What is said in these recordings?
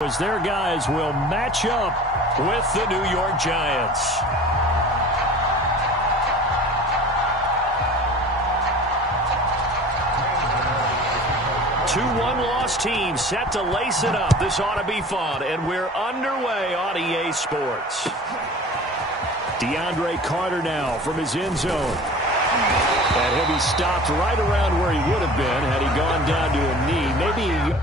As their guys will match up with the New York Giants. 2-1 loss team set to lace it up. This ought to be fun, and we're underway on EA Sports. DeAndre Carter now from his end zone. And he'll be stopped right around where he would have been had he gone down to a knee. Maybe...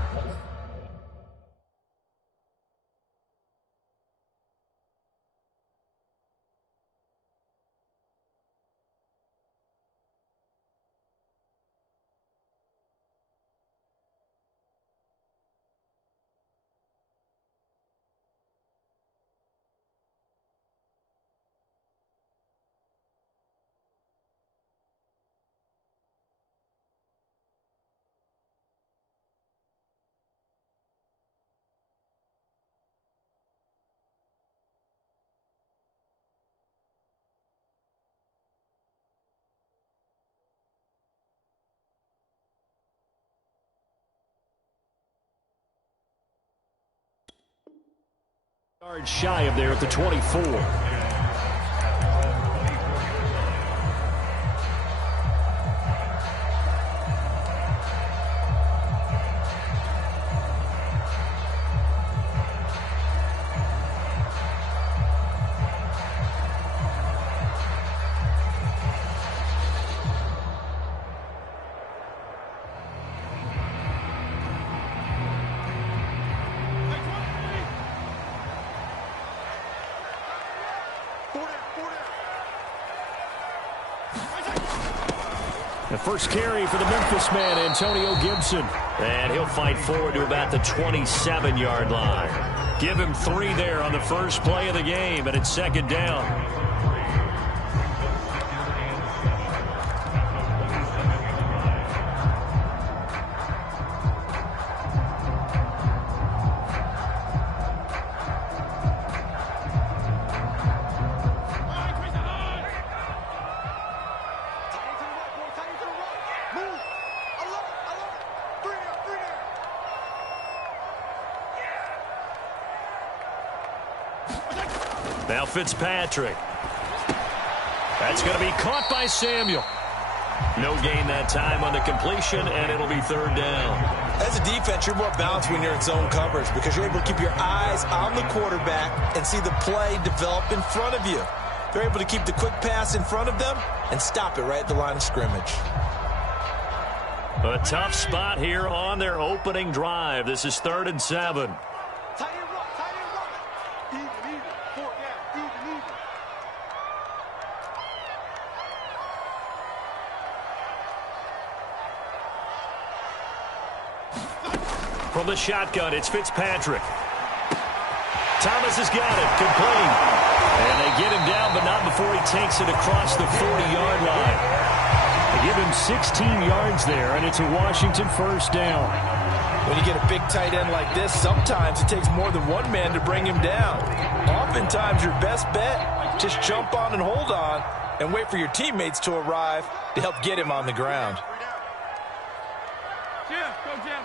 yards shy of there at the 24. The first carry for the Memphis man, Antonio Gibson. And he'll fight forward to about the 27-yard line. Give him 3 there on the first play of the game, and it's second down. Now Fitzpatrick. That's going to be caught by Samuel. No gain that time on the completion, and it'll be third down. As a defense, you're more balanced when you're in zone coverage because you're able to keep your eyes on the quarterback and see the play develop in front of you. They're able to keep the quick pass in front of them and stop it right at the line of scrimmage. A tough spot here on their opening drive. This is 3rd and 7. From the shotgun, it's Fitzpatrick. Thomas has got it, complete. And they get him down, but not before he takes it across the 40-yard line. They give him 16 yards there, and it's a Washington first down. When you get a big tight end like this, sometimes it takes more than one man to bring him down. Oftentimes, your best bet, just jump on and hold on and wait for your teammates to arrive to help get him on the ground. Jim, go Jim.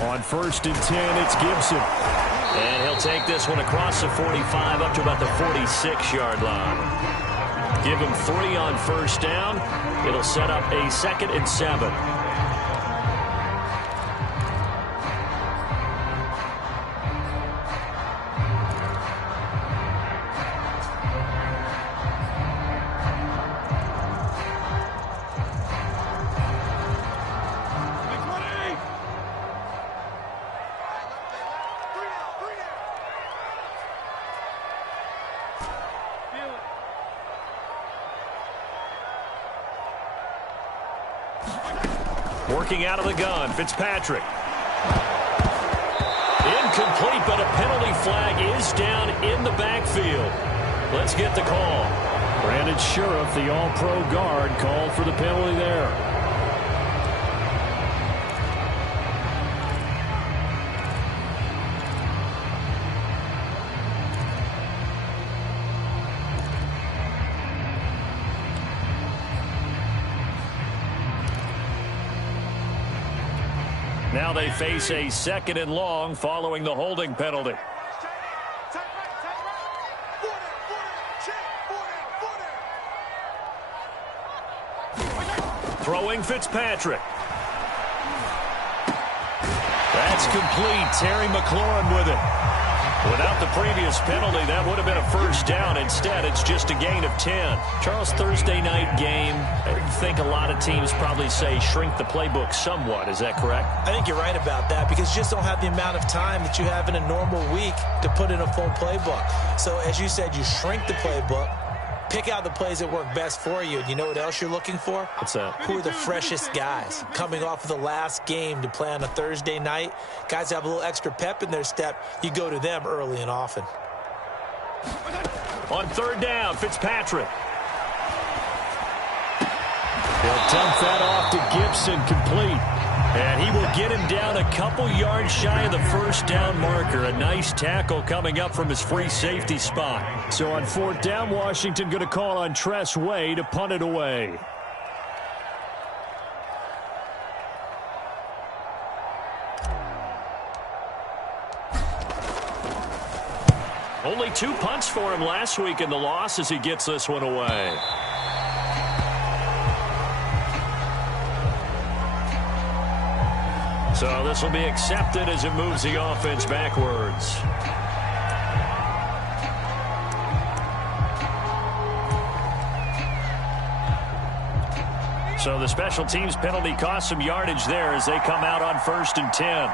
On 1st and 10, it's Gibson. And he'll take this one across the 45 up to about the 46-yard line. Give him 3 on first down. It'll set up a 2nd and 7. Working out of the gun, Fitzpatrick. Incomplete, but a penalty flag is down in the backfield. Let's get the call. Brandon Sheriff, the all-pro guard, called for the penalty there. Now they face a 2nd and long following the holding penalty. Throwing Fitzpatrick. That's complete. Terry McLaurin with it. Without the previous penalty, that would have been a first down. Instead, it's just a gain of 10. Charles, Thursday night game, I think a lot of teams probably say shrink the playbook somewhat. Is that correct? I think you're right about that because you just don't have the amount of time that you have in a normal week to put in a full playbook. So, as you said, you shrink the playbook, pick out the plays that work best for you. And you know what else you're looking for? What's that? Who are the freshest guys coming off of the last game to play on a Thursday night? Guys have a little extra pep in their step. You go to them early and often. On 3rd down, Fitzpatrick. He'll dump that off to Gibson, complete. And he will get him down a couple yards shy of the first down marker. A nice tackle coming up from his free safety spot. So on 4th down, Washington going to call on Tress Way to punt it away. Only 2 punts for him last week in the loss as he gets this one away. So this will be accepted as it moves the offense backwards. So the special teams penalty cost some yardage there as they come out on 1st and 10.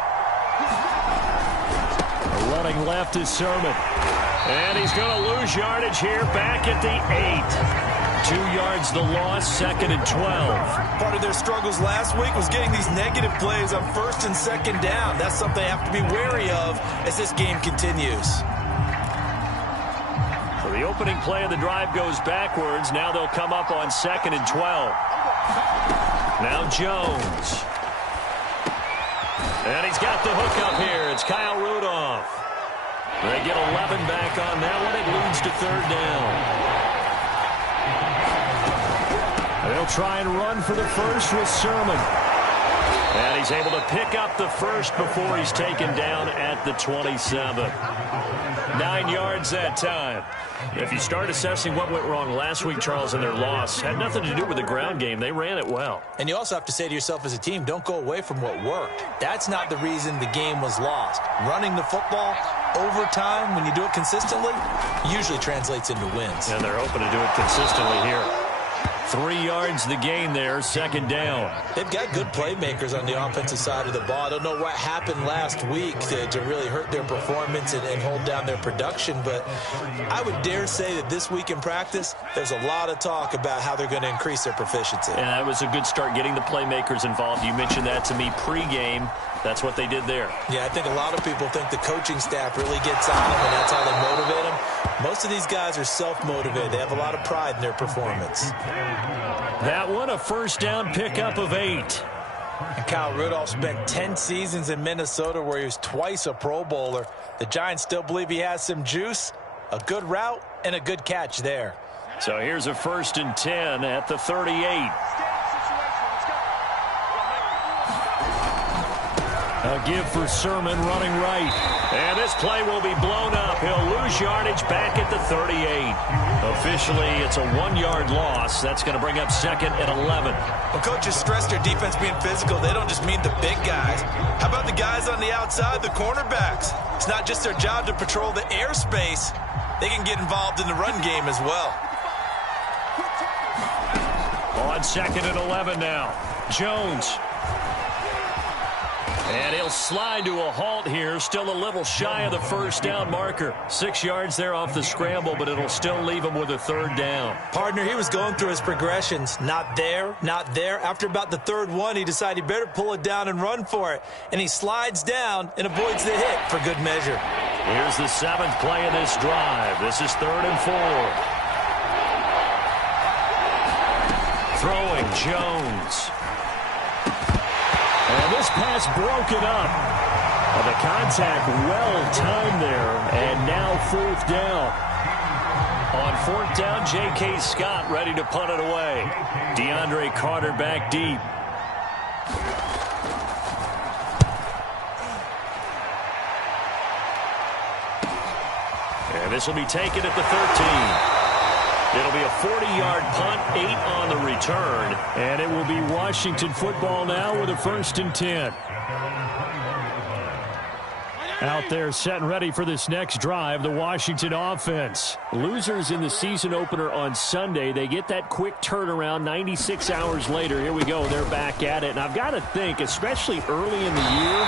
Running left is Sermon. And he's going to lose yardage here back at the 8. 2 yards the loss, 2nd and 12. Part of their struggles last week was getting these negative plays on 1st and 2nd down. That's something they have to be wary of as this game continues. So the opening play of the drive goes backwards. Now they'll come up on 2nd and 12. Now Jones. And he's got the hook up here. It's Kyle Rudolph. They get 11 back on that one. It leads to 3rd down. They'll try and run for the first with Sermon. And he's able to pick up the first before he's taken down at the 27. 9 yards that time. If you start assessing what went wrong last week, Charles, in their loss, had nothing to do with the ground game. They ran it well. And you also have to say to yourself as a team, don't go away from what worked. That's not the reason the game was lost. Running the football over time, when you do it consistently, usually translates into wins. And they're hoping to do it consistently here. 3 yards the gain there, 2nd down. They've got good playmakers on the offensive side of the ball. I don't know what happened last week to really hurt their performance and hold down their production, but I would dare say that this week in practice, there's a lot of talk about how they're going to increase their proficiency. And that was a good start getting the playmakers involved. You mentioned that to me pregame. That's what they did there. Yeah, I think a lot of people think the coaching staff really gets on them, and that's how they motivate them. Most of these guys are self-motivated. They have a lot of pride in their performance. That one, a first down pickup of 8. And Kyle Rudolph spent 10 seasons in Minnesota where he was twice a Pro Bowler. The Giants still believe he has some juice, a good route, and a good catch there. So here's a 1st and 10 at the 38. A give for Sermon running right. And this play will be blown up. He'll lose yardage back at the 38. Officially, it's a 1-yard loss. That's going to bring up 2nd and 11. When coaches stress their defense being physical, they don't just mean the big guys. How about the guys on the outside, the cornerbacks? It's not just their job to patrol the airspace. They can get involved in the run game as well. On 2nd and 11 now. Jones. And he'll slide to a halt here. Still a little shy of the first down marker. 6 yards there off the scramble, but it'll still leave him with a 3rd down. Partner, he was going through his progressions. Not there, not there. After about the 3rd one, he decided he better pull it down and run for it. And he slides down and avoids the hit for good measure. Here's the 7th play of this drive. This is 3rd and 4. Throwing Jones. And this pass broken up. The contact well timed there. And now 4th down. On 4th down, J.K. Scott ready to punt it away. DeAndre Carter back deep. And this will be taken at the 13. It'll be a 40-yard punt, 8 on the return. And it will be Washington football now with a 1st and 10. Out there set and ready for this next drive, the Washington offense. Losers in the season opener on Sunday. They get that quick turnaround 96 hours later. Here we go. They're back at it. And I've got to think, especially early in the year,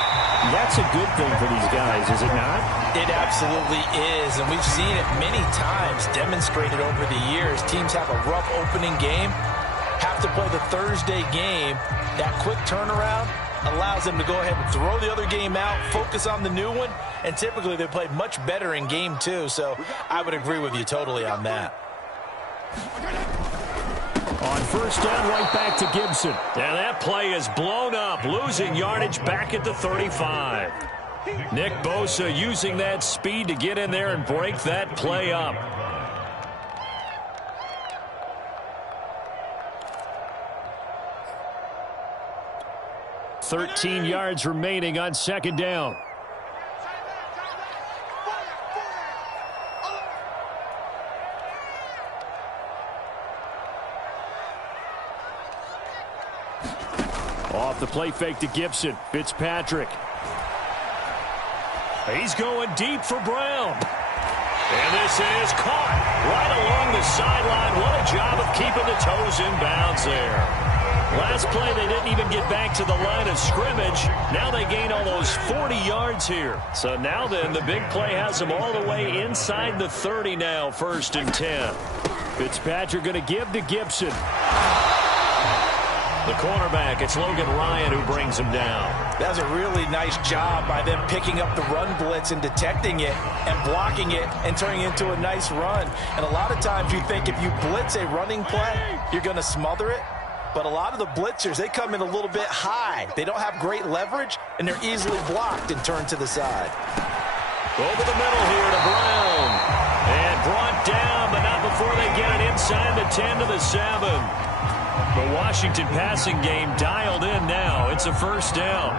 that's a good thing for these guys, is it not? It absolutely is, and we've seen it many times demonstrated over the years. Teams have a rough opening game, have to play the Thursday game. That quick turnaround allows them to go ahead and throw the other game out, focus on the new one, and typically they play much better in game 2, so I would agree with you totally on that. On 1st down, right back to Gibson. And that play is blown up, losing yardage back at the 35. Nick Bosa using that speed to get in there and break that play up. $13 yards remaining on 2nd down. Off the play fake to Gibson. Fitzpatrick. He's going deep for Brown. And this is caught right along the sideline. What a job of keeping the toes in bounds there. Last play, they didn't even get back to the line of scrimmage. Now they gain almost 40 yards here. So now then, the big play has them all the way inside the 30 now, 1st and 10. Fitzpatrick going to give to Gibson. The cornerback, it's Logan Ryan who brings him down. That's a really nice job by them picking up the run blitz and detecting it and blocking it and turning it into a nice run. And a lot of times you think if you blitz a running play, you're going to smother it. But a lot of the blitzers, they come in a little bit high. They don't have great leverage, and they're easily blocked and turned to the side. Over the middle here to Brown. And brought down, but not before they get it inside the 10 to the 7. The Washington passing game dialed in now. It's a 1st down.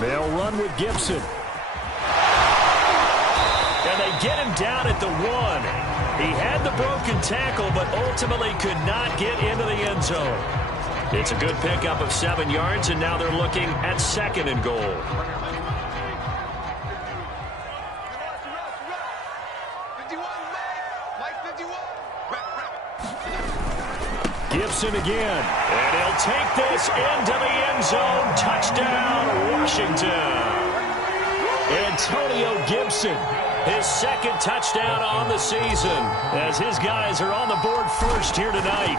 They'll run with Gibson. And they get him down at the 1. He had the broken tackle, but ultimately could not get into the end zone. It's a good pickup of 7 yards, and now they're looking at 2nd and goal. Gibson again. And he'll take this into the end zone. Touchdown, Washington. Antonio Gibson. His 2nd touchdown on the season as his guys are on the board first here tonight.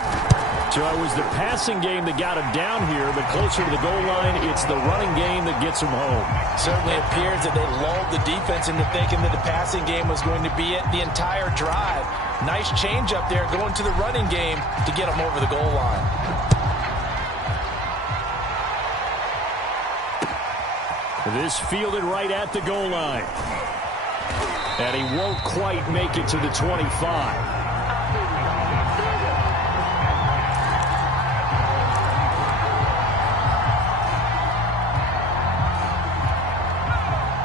So it was the passing game that got him down here, but closer to the goal line, it's the running game that gets him home. Certainly appears that they lulled the defense into thinking that the passing game was going to be it the entire drive. Nice change up there going to the running game to get him over the goal line. This fielded right at the goal line. And he won't quite make it to the 25.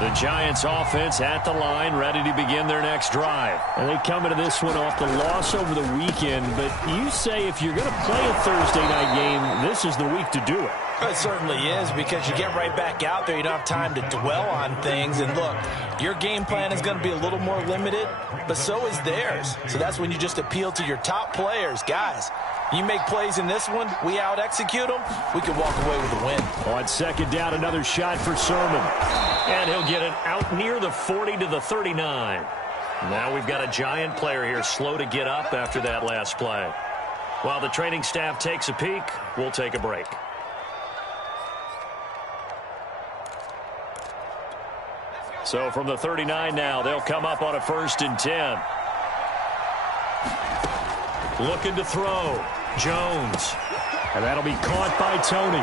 The Giants offense at the line, ready to begin their next drive. And they come into this one off the loss over the weekend, but you say if you're going to play a Thursday night game, this is the week to do it. It certainly is, because you get right back out there. You don't have time to dwell on things. And look, your game plan is going to be a little more limited, but so is theirs. So that's when you just appeal to your top players. Guys, you make plays in this one, we out-execute them, we can walk away with a win. On 2nd down, another shot for Sermon. And he'll get it out near the 40 to the 39. Now we've got a Giant player here slow to get up after that last play. While the training staff takes a peek, we'll take a break. So from the 39 now, they'll come up on a 1st and 10. Looking to throw. Jones. And that'll be caught by Tony.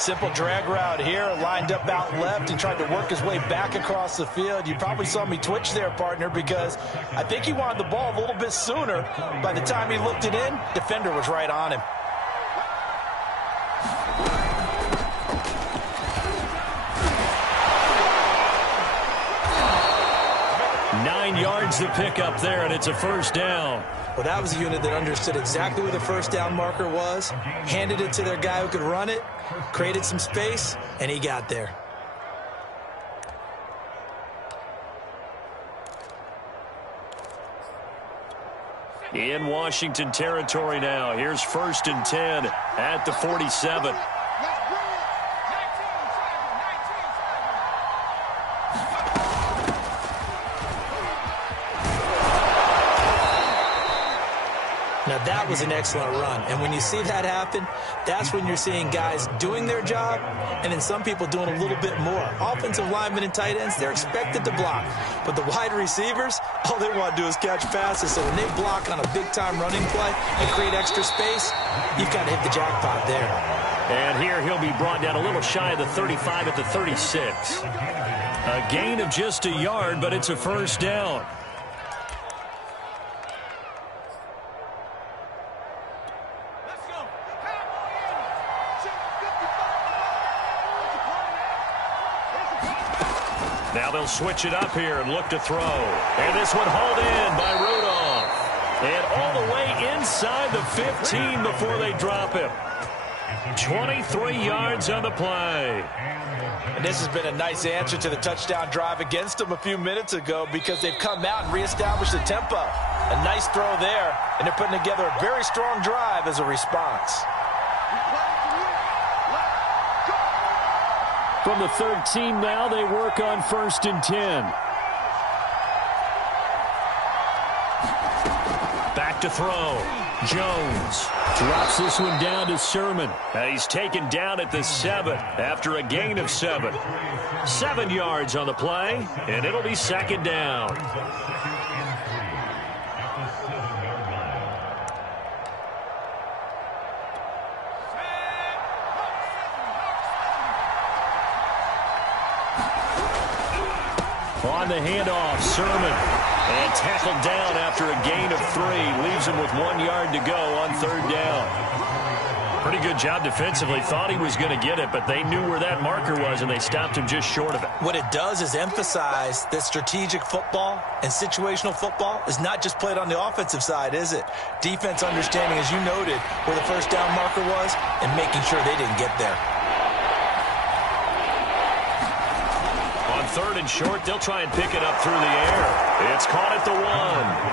Simple drag route here, lined up out left and tried to work his way back across the field. You probably saw me twitch there, partner, because I think he wanted the ball a little bit sooner. By the time he looked it in, defender was right on him. 9 yards to pick up there, and it's a first down. Well, that was a unit that understood exactly where the first down marker was, handed it to their guy who could run it, created some space, and he got there. In Washington territory now. Here's 1st and 10 at the 47. Now, that was an excellent run. And when you see that happen, that's when you're seeing guys doing their job and then some people doing a little bit more. Offensive linemen and tight ends, they're expected to block. But the wide receivers, all they want to do is catch passes. So when they block on a big-time running play and create extra space, you've got to hit the jackpot there. And here he'll be brought down a little shy of the 35 at the 36. A gain of just a yard, but it's a first down. Now they'll switch it up here and look to throw. And this one hauled in by Rudolph. And all the way inside the 15 before they drop him. 23 yards on the play. And this has been a nice answer to the touchdown drive against them a few minutes ago because they've come out and reestablished the tempo. A nice throw there, and they're putting together a very strong drive as a response. From the 13 now, they work on 1st and 10. Back to throw. Jones drops this one down to Sermon. And he's taken down at the 7 after a gain of 7. 7 yards on the play, and it'll be 2nd down. On the handoff, Sermon. And tackled down after a gain of 3. Leaves him with 1 yard to go on 3rd down. Pretty good job defensively. Thought he was going to get it, but they knew where that marker was, and they stopped him just short of it. What it does is emphasize that strategic football and situational football is not just played on the offensive side, is it? Defense understanding, as you noted, where the first down marker was and making sure they didn't get there. 3rd and short, they'll try and pick it up through the air. It's caught at the 1.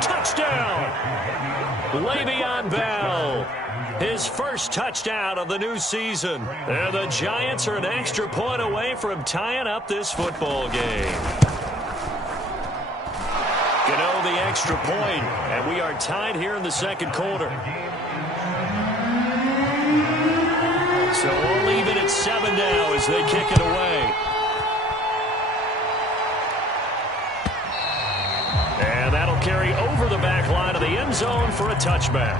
Touchdown! Le'Veon Bell. His first touchdown of the new season. And the Giants are an extra point away from tying up this football game. Gano the extra point, and we are tied here in the 2nd quarter. So we'll leave it at 7 now as they kick it away. And that'll carry over the back line of the end zone for a touchback.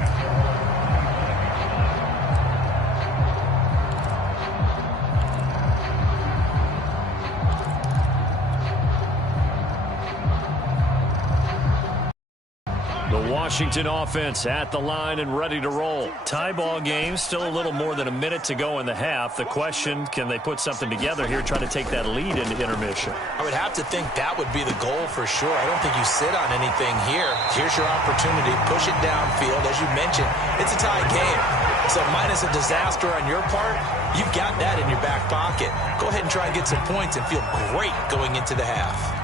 The Washington offense at the line and ready to roll. Tie ball game, still a little more than a minute to go in the half. The question, can they put something together here, try to take that lead into intermission? I would have to think that would be the goal for sure. I don't think you sit on anything here. Here's your opportunity. Push it downfield. As you mentioned, it's a tie game. So minus a disaster on your part, you've got that in your back pocket. Go ahead and try and get some points and feel great going into the half.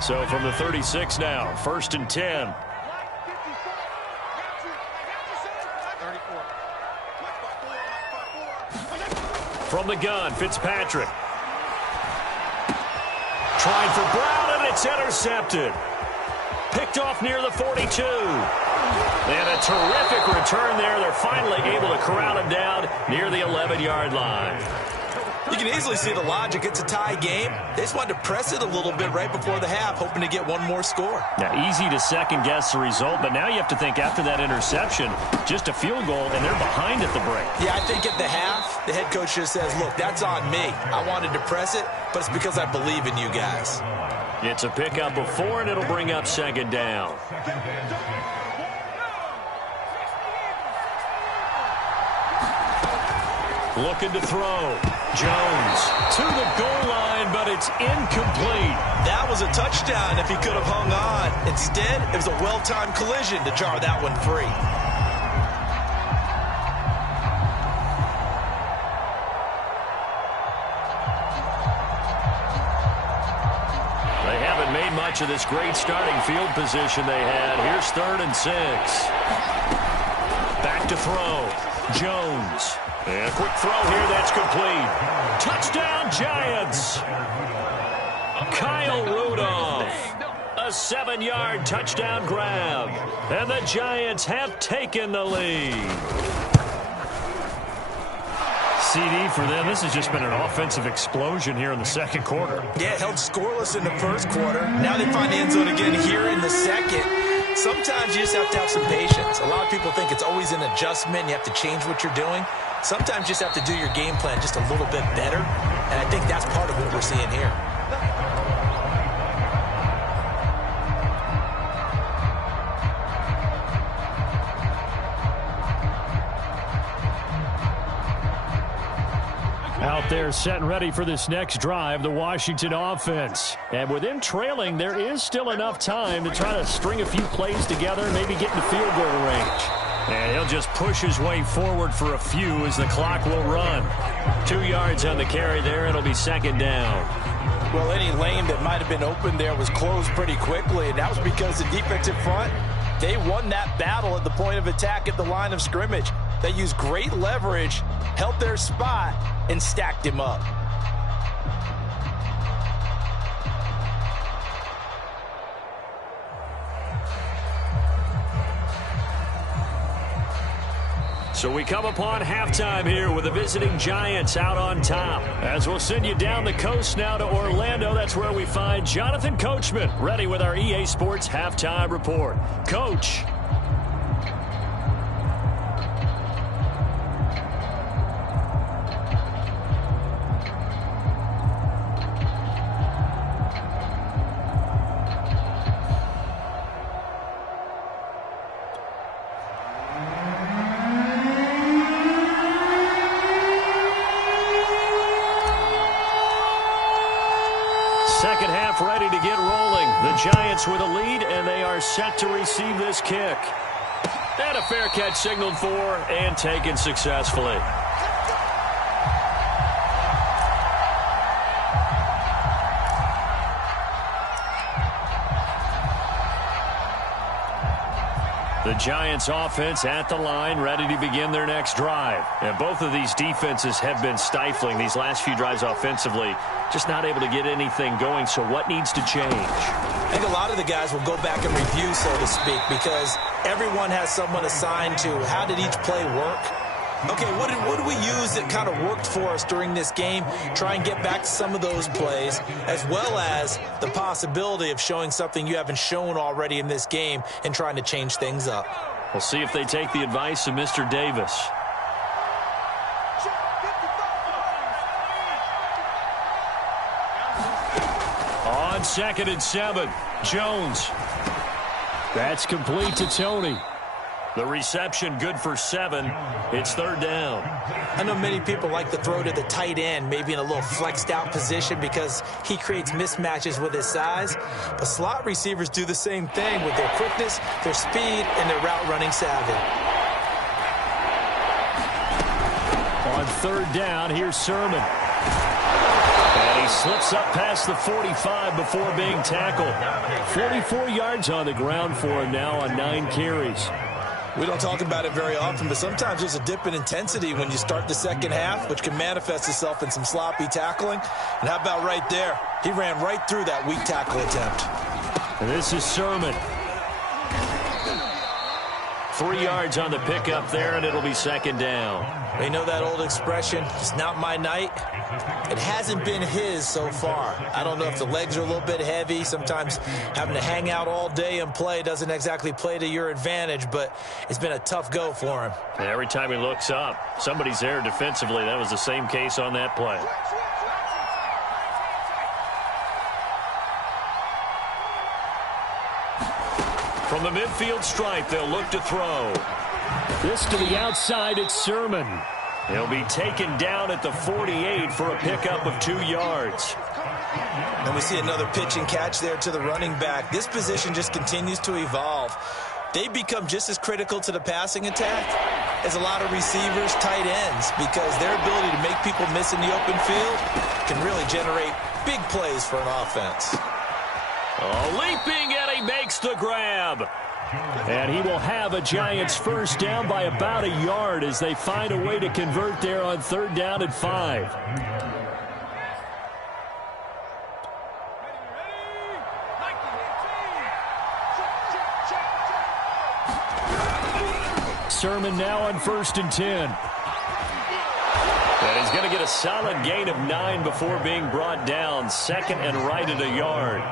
So from the 36 now, 1st and 10. From the gun, Fitzpatrick. Trying for Brown, and it's intercepted. Picked off near the 42. And a terrific return there. They're finally able to corral him down near the 11-yard line. You can easily see the logic. It's a tie game. They just wanted to press it a little bit right before the half, hoping to get one more score. Now, easy to second-guess the result, but now you have to think after that interception, just a field goal, and they're behind at the break. Yeah, I think at the half, the head coach just says, look, that's on me. I wanted to press it, but it's because I believe in you guys. It's a pickup of 4, and it'll bring up second down. Looking to throw. Jones to the goal line, but it's incomplete. That was a touchdown if he could have hung on. Instead, it was a well-timed collision to jar that one free. They haven't made much of this great starting field position they had. Here's 3rd and 6. Back to throw. Jones. And a quick throw here, that's complete. Touchdown, Giants! Kyle Rudolph. A 7-yard touchdown grab. And the Giants have taken the lead. CD for them. This has just been an offensive explosion here in the second quarter. Yeah, held scoreless in the first quarter. Now they find the end zone again here in the second. Sometimes you just have to have some patience. A lot of people think it's always an adjustment. You have to change what you're doing. Sometimes you just have to do your game plan just a little bit better. And I think that's part of what we're seeing here. Out there set and ready for this next drive, the Washington offense. And with them trailing, there is still enough time to try to string a few plays together and maybe get into field goal range. And he'll just push his way forward for a few as the clock will run. 2 yards on the carry there. It'll be second down. Well, any lane that might have been open there was closed pretty quickly, and that was because the defensive front, they won that battle at the point of attack at the line of scrimmage. They used great leverage, held their spot, and stacked him up. So we come upon halftime here with the visiting Giants out on top. As we'll send you down the coast now to Orlando, that's where we find Jonathan Coachman ready with our EA Sports Halftime Report. Coach. Second half ready to get rolling. The Giants with a lead, and they are set to receive this kick. And a fair catch signaled for and taken successfully. The Giants offense at the line, ready to begin their next drive. And both of these defenses have been stifling these last few drives offensively. Just not able to get anything going, so what needs to change? I think a lot of the guys will go back and review, so to speak, because everyone has someone assigned to how did each play work. Okay, what did we use that kind of worked for us during this game? Try and get back to some of those plays, as well as the possibility of showing something you haven't shown already in this game and trying to change things up. We'll see if they take the advice of Mr. Davis. On 2nd and 7, Jones. That's complete to Tony. The reception good for 7. It's 3rd down. I know many people like to throw to the tight end, maybe in a little flexed out position because he creates mismatches with his size. But slot receivers do the same thing with their quickness, their speed, and their route running savvy. On 3rd down, here's Sermon. And he slips up past the 45 before being tackled. 44 yards on the ground for him now on 9 carries. We don't talk about it very often, but sometimes there's a dip in intensity when you start the second half, which can manifest itself in some sloppy tackling. And how about right there? He ran right through that weak tackle attempt. And this is Sermon. 3 yards on the pickup there, and it'll be second down. They know that old expression, it's not my night. It hasn't been his so far. I don't know if the legs are a little bit heavy. Sometimes having to hang out all day and play doesn't exactly play to your advantage, but it's been a tough go for him. And every time he looks up, somebody's there defensively. That was the same case on that play. From the midfield stripe, they'll look to throw. This to the outside, it's Sermon. He'll be taken down at the 48 for a pickup of 2 yards. And we see another pitch and catch there to the running back. This position just continues to evolve. They become just as critical to the passing attack as a lot of receivers, tight ends, because their ability to make people miss in the open field can really generate big plays for an offense. Oh, leaping, and he makes the grab. And he will have a Giants first down by about a yard as they find a way to convert there on 3rd down and 5. Sermon now on 1st and 10. And he's going to get a solid gain of 9 before being brought down. 2nd and right at a yard.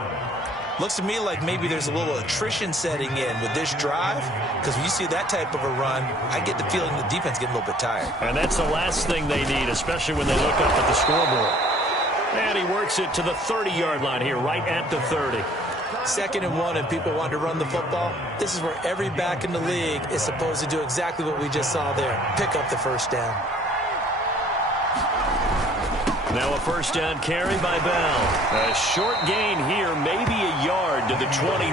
Looks to me like maybe there's a little attrition setting in with this drive, because when you see that type of a run, I get the feeling the defense getting a little bit tired. And that's the last thing they need, especially when they look up at the scoreboard. And he works it to the 30-yard line here, right at the 30. 2nd and 1, and people want to run the football. This is where every back in the league is supposed to do exactly what we just saw there, pick up the first down. Now a first down carry by Bell. A short gain here, maybe a yard to the 29.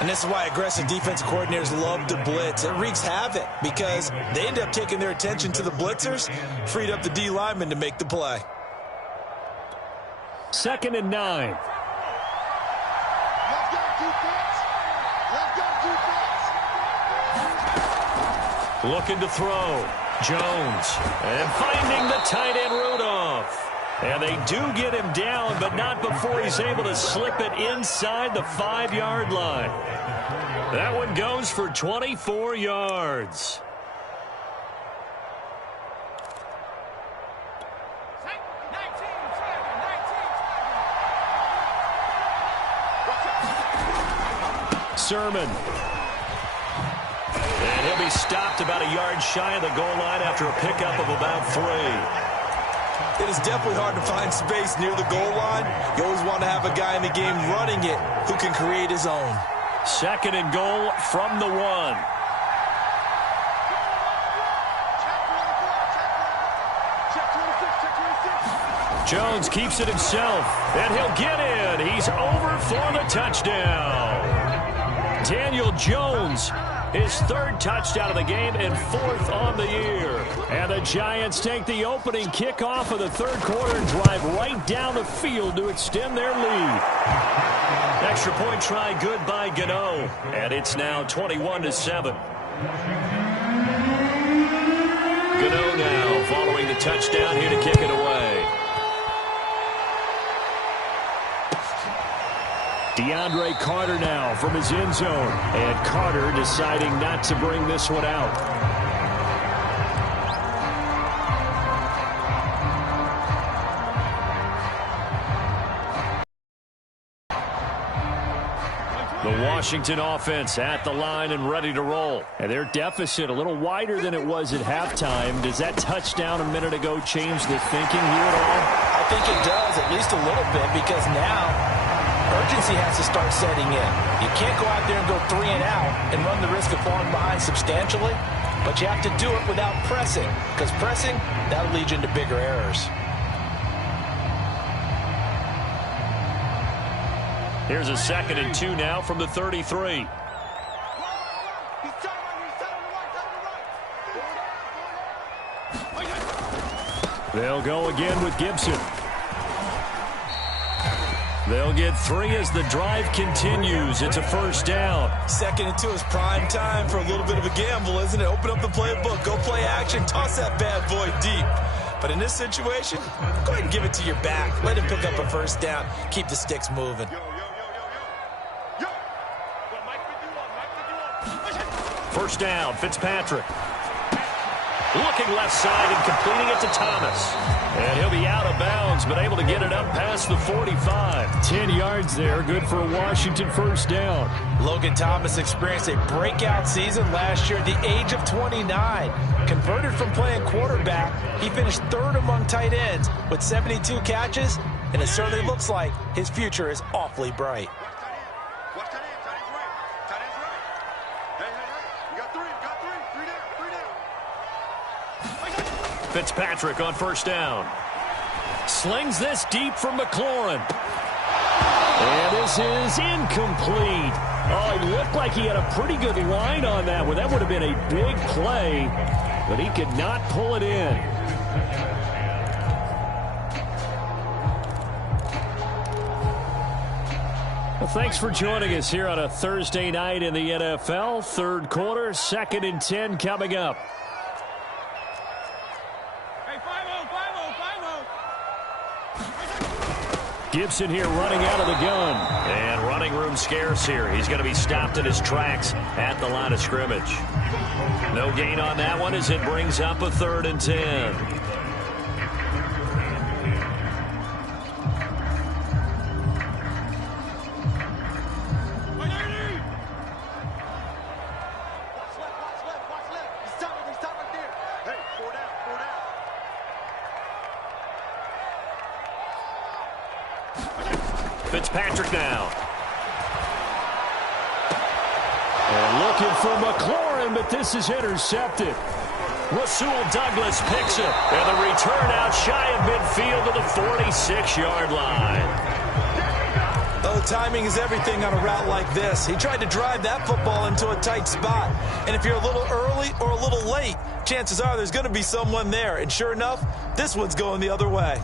And this is why aggressive defensive coordinators love to blitz. It wreaks havoc because they end up taking their attention to the blitzers, freed up the D lineman to make the play. 2nd and 9. Looking to throw. Jones. And finding the tight end Rudolph. And they do get him down, but not before he's able to slip it inside the 5-yard line. That one goes for 24 yards. Sermon. And he'll be stopped about a yard shy of the goal line after a pickup of about 3. It is definitely hard to find space near the goal line. You always want to have a guy in the game running it who can create his own. 2nd and goal from the 1. Jones keeps it himself, and he'll get in. He's over for the touchdown. Daniel Jones, his 3rd touchdown of the game and 4th on the year. And the Giants take the opening kickoff of the 3rd quarter and drive right down the field to extend their lead. Extra point try good by Gano. And it's now 21-7. Gano now following the touchdown here to kick it away. DeAndre Carter now from his end zone. And Carter deciding not to bring this one out. The Washington offense at the line and ready to roll. And their deficit a little wider than it was at halftime. Does that touchdown a minute ago change the thinking here at all? I think it does, at least a little bit, because now urgency has to start setting in. You can't go out there and go 3 and out and run the risk of falling behind substantially, but you have to do it without pressing, because pressing, that'll lead you into bigger errors. Here's a 2nd and 2 now from the 33. They'll go again with Gibson. They'll get 3 as the drive continues. It's a first down. 2nd and 2 is prime time for a little bit of a gamble, isn't it? Open up the playbook, go play action, toss that bad boy deep. But in this situation, go ahead and give it to your back. Let him pick up a first down. Keep the sticks moving. First down, Fitzpatrick. Looking left side and completing it to Thomas. And he'll be out of bounds, but able to get it up past the 45. 10 yards there, good for a Washington first down. Logan Thomas experienced a breakout season last year at the age of 29. Converted from playing quarterback, he finished third among tight ends with 72 catches, and it certainly looks like his future is awfully bright. Fitzpatrick on first down. Slings this deep from McLaurin. And this is incomplete. Oh, it looked like he had a pretty good line on that one. That would have been a big play, but he could not pull it in. Well, thanks for joining us here on a Thursday night in the NFL. Third quarter, 2nd and 10 coming up. Gibson here running out of the gun. And running room scarce here. He's going to be stopped in his tracks at the line of scrimmage. No gain on that one as it brings up a 3rd and 10. Fitzpatrick now. And looking for McLaurin, but this is intercepted. Rasul Douglas picks it. And the return out shy of midfield to the 46-yard line. Oh, timing is everything on a route like this. He tried to drive that football into a tight spot. And if you're a little early or a little late, chances are there's going to be someone there. And sure enough, this one's going the other way.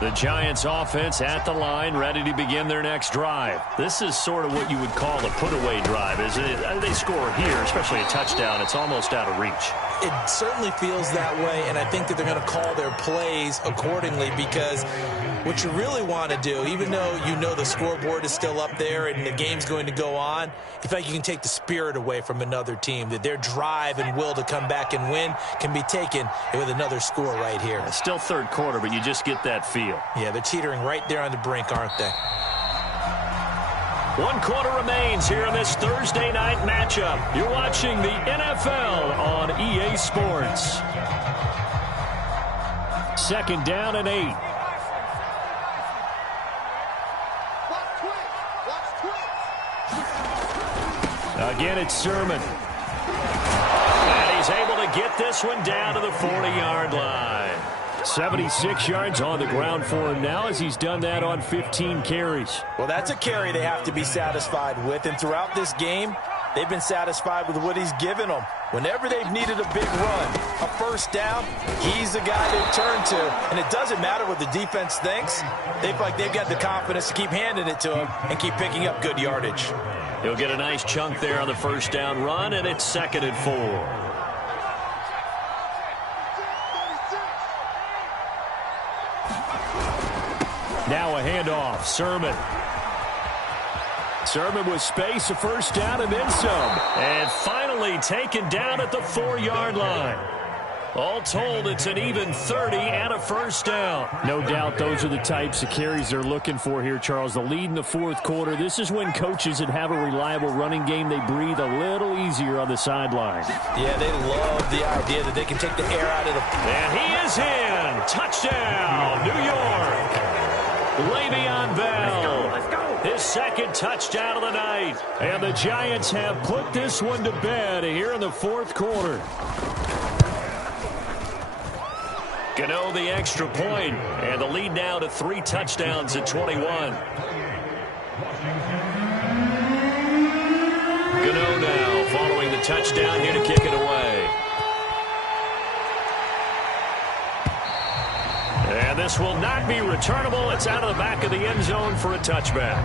The Giants offense at the line, ready to begin their next drive. This is sort of what you would call a put-away drive, isn't it? They score here, especially a touchdown. It's almost out of reach. It certainly feels that way, and I think that they're going to call their plays accordingly because what you really want to do, even though you know the scoreboard is still up there and the game's going to go on, you feel like you can take the spirit away from another team, that their drive and will to come back and win can be taken with another score right here. It's still third quarter, but you just get that feel. Yeah, they're teetering right there on the brink, aren't they? 1 quarter remains here in this Thursday night matchup. You're watching the NFL on EA Sports. 2nd down and 8. Again, it's Sermon. And he's able to get this one down to the 40-yard line. 76 yards on the ground for him now as he's done that on 15 carries. Well, that's a carry they have to be satisfied with. And throughout this game, they've been satisfied with what he's given them. Whenever they've needed a big run, a first down, he's the guy they turn to. And it doesn't matter what the defense thinks. They feel like they've got the confidence to keep handing it to him and keep picking up good yardage. He'll get a nice chunk there on the first down run, and it's 2nd and 4. Now a handoff. Sermon. Sermon with space, a first down, and then some. And finally taken down at the 4-yard line. All told, it's an even 30 and a first down. No doubt those are the types of carries they're looking for here, Charles. The lead in the 4th quarter. This is when coaches that have a reliable running game, they breathe a little easier on the sideline. Yeah, they love the idea that they can take the air out of the... And he is in. Touchdown, New York. Le'Veon Bell. Let's go. His 2nd touchdown of the night. And the Giants have put this one to bed here in the 4th quarter. Gano the extra point, and the lead now to 3 touchdowns at 21. Gano now following the touchdown here to kick it away. And this will not be returnable. It's out of the back of the end zone for a touchback.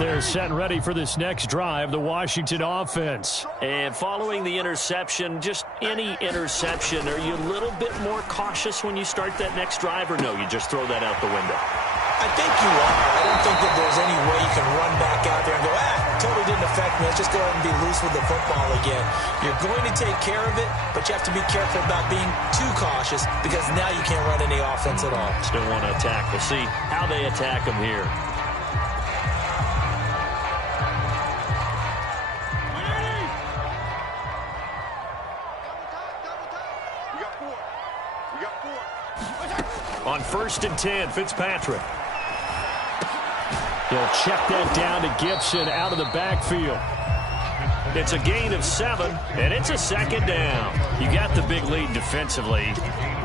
there set and ready for this next drive, the Washington offense. And following the interception, just any interception, are you a little bit more cautious when you start that next drive, or no, you just throw that out the window? I think you are. I don't think that there's any way you can run back out there and go, totally didn't affect me. Let's just go ahead and be loose with the football again. You're going to take care of it, but you have to be careful about being too cautious because now you can't run any offense at all. Still want to attack. We'll see how they attack them here. On 1st and 10, Fitzpatrick. He'll check that down to Gibson out of the backfield. It's a gain of 7, and it's a 2nd down. You got the big lead defensively.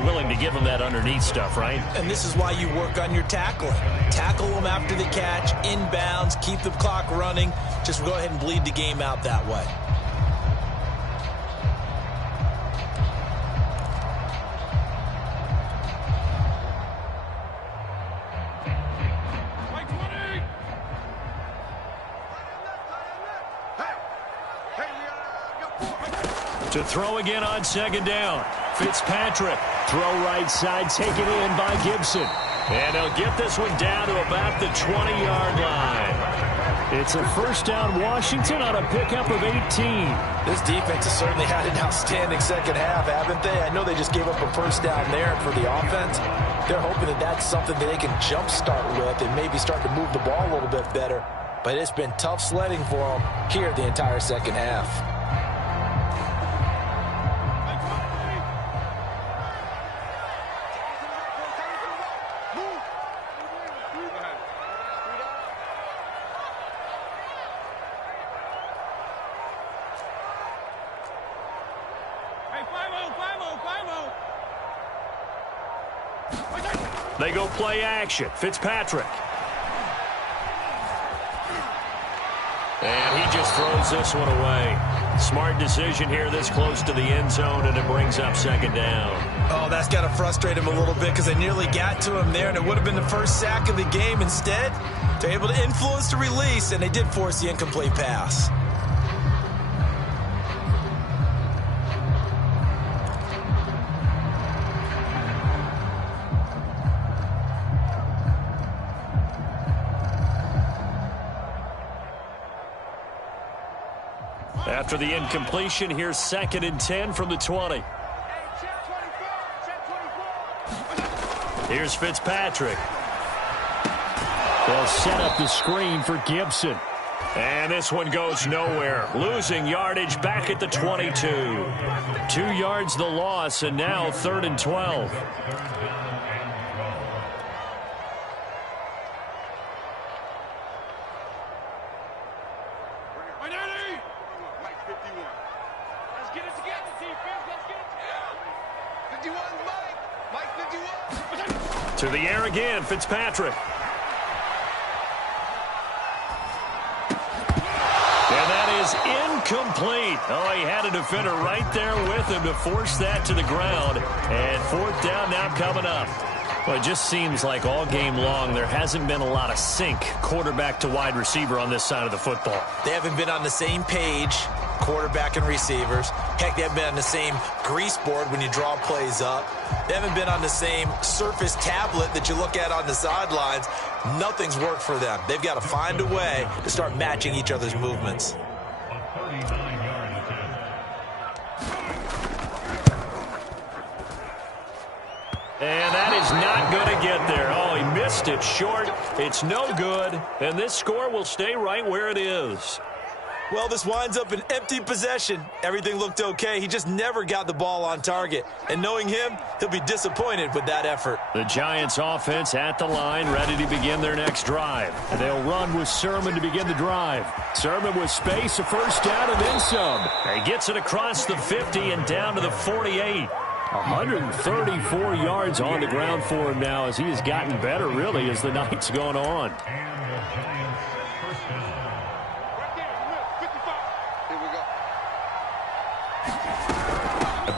Willing to give them that underneath stuff, right? And this is why you work on your tackling. Tackle them after the catch, inbounds, keep the clock running. Just go ahead and bleed the game out that way. To throw again on 2nd down. Fitzpatrick. Throw right side, taken in by Gibson. And they'll get this one down to about the 20-yard line. It's a 1st down Washington on a pickup of 18. This defense has certainly had an outstanding second half, haven't they? I know they just gave up a 1st down there, and for the offense, they're hoping that that's something that they can jumpstart with and maybe start to move the ball a little bit better. But it's been tough sledding for them here the entire second half. They go play action. Fitzpatrick. And he just throws this one away. Smart decision here this close to the end zone, and it brings up 2nd down. Oh, that's got to frustrate him a little bit because they nearly got to him there, and it would have been the first sack of the game. Instead, they're able to influence the release, and they did force the incomplete pass. After the incompletion, here's 2nd and 10 from the 20. Here's Fitzpatrick. They'll set up the screen for Gibson. And this one goes nowhere. Losing yardage back at the 22. 2 yards the loss, and now 3rd and 12. To the air again, Fitzpatrick. And that is incomplete. Oh, he had a defender right there with him to force that to the ground. And 4th down now coming up. Well, it just seems like all game long there hasn't been a lot of sync quarterback to wide receiver on this side of the football. They haven't been on the same page, quarterback and receivers. Heck, they haven't been on the same grease board when you draw plays up. They haven't been on the same surface tablet that you look at on the sidelines. Nothing's worked for them. They've got to find a way to start matching each other's movements. And that is not going to get there. Oh, he missed it short. It's no good. And this score will stay right where it is. Well, this winds up an empty possession. Everything looked okay. He just never got the ball on target. And knowing him, he'll be disappointed with that effort. The Giants offense at the line, ready to begin their next drive. And they'll run with Sermon to begin the drive. Sermon with space, a 1st down and then some. He gets it across the 50 and down to the 48. 134 yards on the ground for him now as he has gotten better, really, as the night's gone on.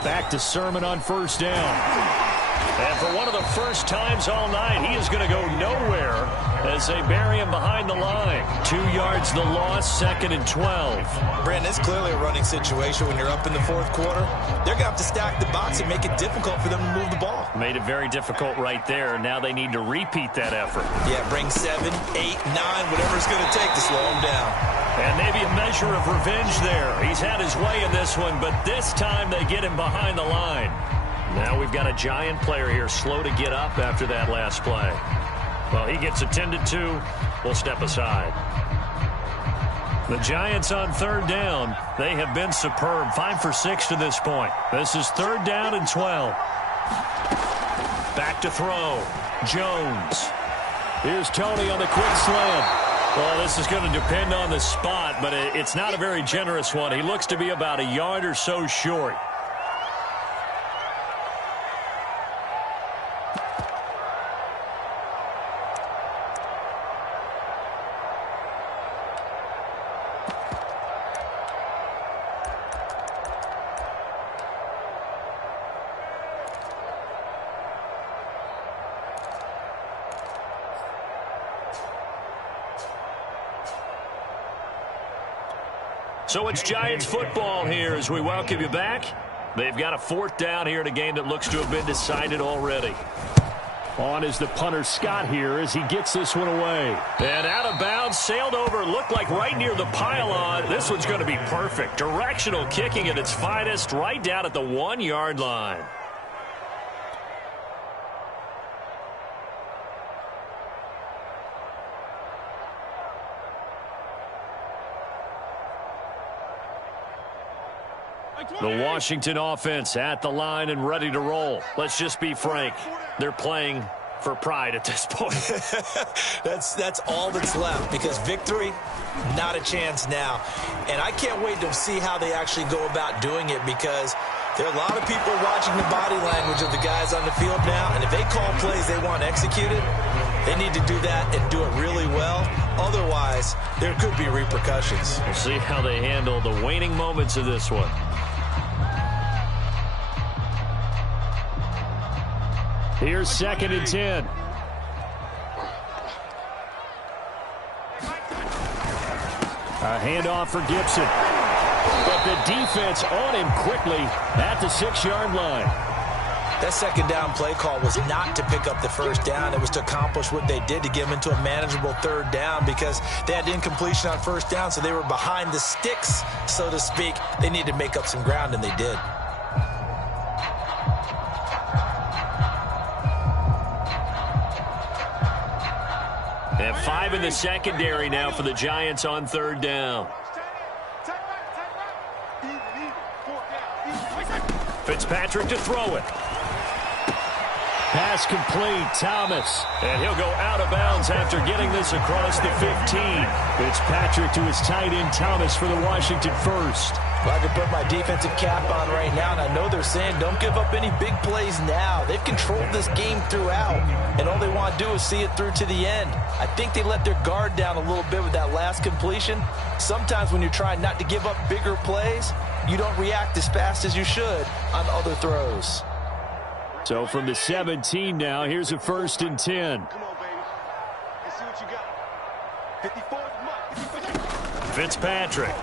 Back to Sermon on 1st down. And for one of the first times all night, he is going to go nowhere as they bury him behind the line. 2 yards the loss, 2nd and 12. Brandon, it's clearly a running situation when you're up in the fourth quarter. They're going to have to stack the box and make it difficult for them to move the ball. Made it very difficult right there. Now they need to repeat that effort. Yeah, bring 7, 8, 9, whatever it's going to take to slow them down. And maybe a measure of revenge there. He's had his way in this one, but this time they get him behind the line. Now we've got a Giant player here slow to get up after that last play. Well, he gets attended to. We'll step aside. The Giants on 3rd down. They have been superb. 5 for 6 to this point. This is 3rd down and 12. Back to throw. Jones. Here's Tony on the quick slant. Well, this is going to depend on the spot, but it's not a very generous one. He looks to be about a yard or so short. So it's Giants football here as we welcome you back. They've got a 4th down here in a game that looks to have been decided already. On is the punter Scott here as he gets this one away. And out of bounds, sailed over, looked like right near the pylon. This one's going to be perfect. Directional kicking at its finest, right down at the 1-yard line. The Washington offense at the line and ready to roll. Let's just be frank. They're playing for pride at this point. That's all that's left because victory, not a chance now. And I can't wait to see how they actually go about doing it because there are a lot of people watching the body language of the guys on the field now. And if they call plays they want executed, they need to do that and do it really well. Otherwise, there could be repercussions. We'll see how they handle the waning moments of this one. Here's 2nd and 10. A handoff for Gibson. But the defense on him quickly at the 6-yard line. That 2nd down play call was not to pick up the 1st down. It was to accomplish what they did to get them into a manageable 3rd down because they had incompletion on 1st down, so they were behind the sticks, so to speak. They needed to make up some ground, and they did. And 5 in the secondary now for the Giants on 3rd down. Fitzpatrick to throw it. Pass complete, Thomas. And he'll go out of bounds after getting this across the 15. Fitzpatrick to his tight end, Thomas, for the Washington first. Well, I can put my defensive cap on right now, and I know they're saying don't give up any big plays now. They've controlled this game throughout, and all they want to do is see it through to the end. I think they let their guard down a little bit with that last completion. Sometimes when you're trying not to give up bigger plays, you don't react as fast as you should on other throws. So from the 17 now, here's a 1st and 10. Come on, baby. Let's see what you got. 54. Fitzpatrick.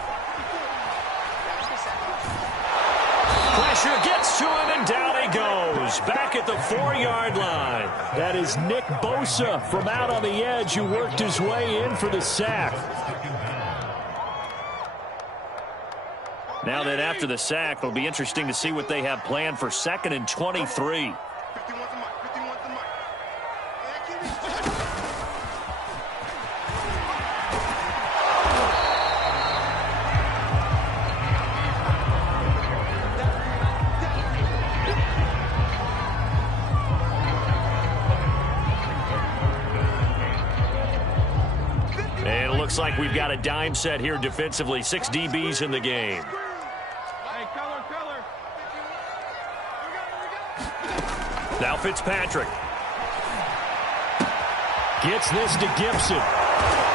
Pressure gets to him, and down he goes. Back at the 4-yard line. That is Nick Bosa from out on the edge who worked his way in for the sack. Now that after the sack, it'll be interesting to see what they have planned for 2nd and 23. And it looks like we've got a dime set here defensively. 6 DBs in the game. Now Fitzpatrick. Gets this to Gibson.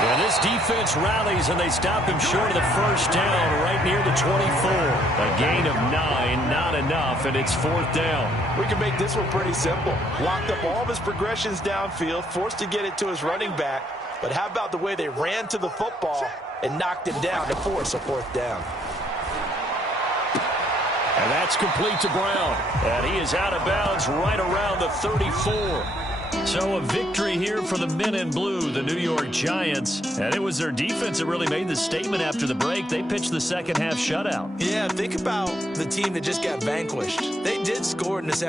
And this defense rallies, and they stop him short of the first down right near the 24. A gain of 9, not enough, and it's 4th down. We can make this one pretty simple. Locked up all of his progressions downfield, forced to get it to his running back. But how about the way they ran to the football and knocked him down to force a 4th down? And that's complete to Brown. And he is out of bounds right around the 34. So a victory here for the men in blue, the New York Giants. And it was their defense that really made the statement after the break. They pitched the second half shutout. Yeah, think about the team that just got vanquished. They did score in the second